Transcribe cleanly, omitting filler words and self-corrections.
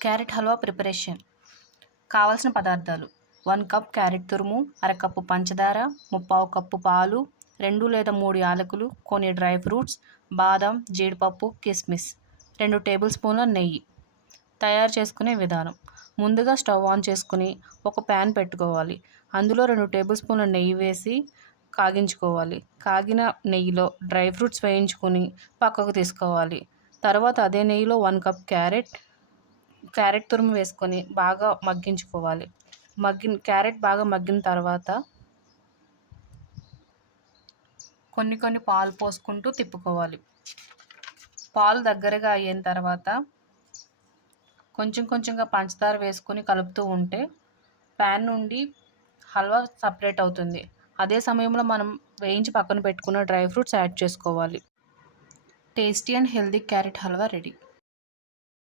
Carrot halwa preparation. కావలసిన పదార్థాలు: 1 cup carrot తురుము, అరకప్పు పంచదార, ముప్పావు కప్పు పాలు, 2 లేదా 3 యాలకులు, కొన్ని డ్రై ఫ్రూట్స్, బాదం, జీడిపప్పు, కిస్మిస్, 2 టేబుల్ స్పూన్ల నెయ్యి. తయారు చేసుకునే విధానం: ముందుగా స్టవ్ ఆన్ చేసుకుని ఒక ప్యాన్ పెట్టుకోవాలి. అందులో 2 టేబుల్ స్పూన్ల నెయ్యి వేసి కాగించుకోవాలి. కాగిన నెయ్యిలో డ్రై ఫ్రూట్స్ వేయించుకుని పక్కకు తీసుకోవాలి. తర్వాత అదే నెయ్యిలో 1 కప్ క్యారెట్ తురుము వేసుకొని బాగా మగ్గించుకోవాలి. క్యారెట్ బాగా మగ్గిన తర్వాత కొన్ని పాలు పోసుకుంటూ తిప్పుకోవాలి. పాలు దగ్గరగా అయిన తర్వాత కొంచెంగా పంచదార వేసుకొని కలుపుతూ ఉంటే ప్యాన్ నుండి హల్వా సపరేట్ అవుతుంది. అదే సమయంలో మనం వేయించి పక్కన పెట్టుకున్న డ్రై ఫ్రూట్స్ యాడ్ చేసుకోవాలి. Tasty and healthy carrot halwa ready.